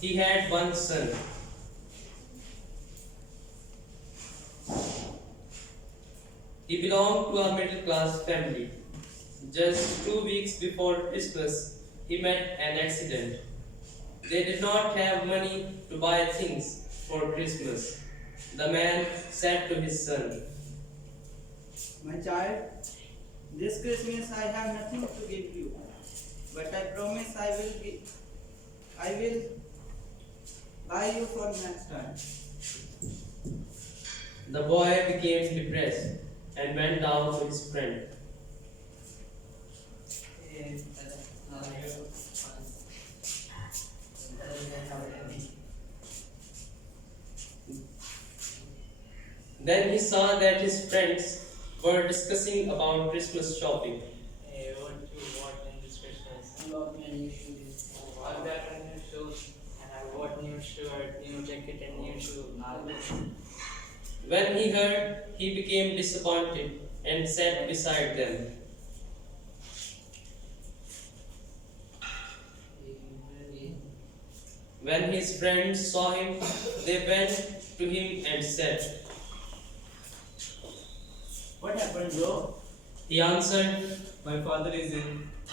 He had one son. He belonged to a middle class family. Just 2 weeks before Christmas, he met an accident. They did not have money to buy things for Christmas. The man said to his son, My child, this Christmas I have nothing to give you, but I promise I will buy you for next time. The boy became depressed and went down to his friend. Then he saw that his friends were discussing about Christmas shopping. Hey, what in this Christmas? What new shoes? I got a new shoes and I bought new shirt, new jacket and new shoe. When he heard, he became disappointed and sat beside them. When his friends saw him, they went to him and said, What happened, bro? He answered, My father is ill.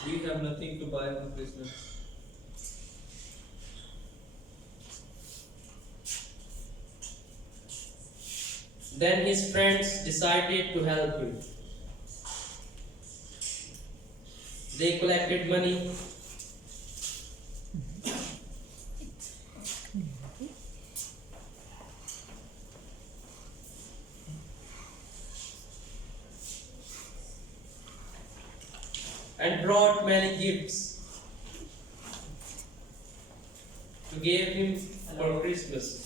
We have nothing to buy for Christmas. Then his friends decided to help him. They collected money and brought many gifts to give him for Christmas.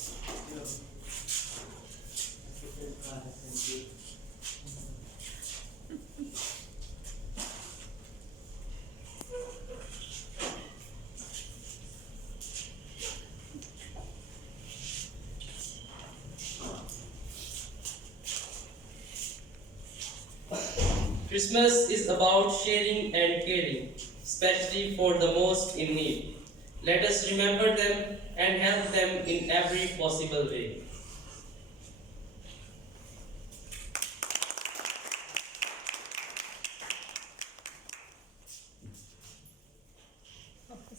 Christmas is about sharing and caring, especially for the most in need. Let us remember them and help them in every possible way.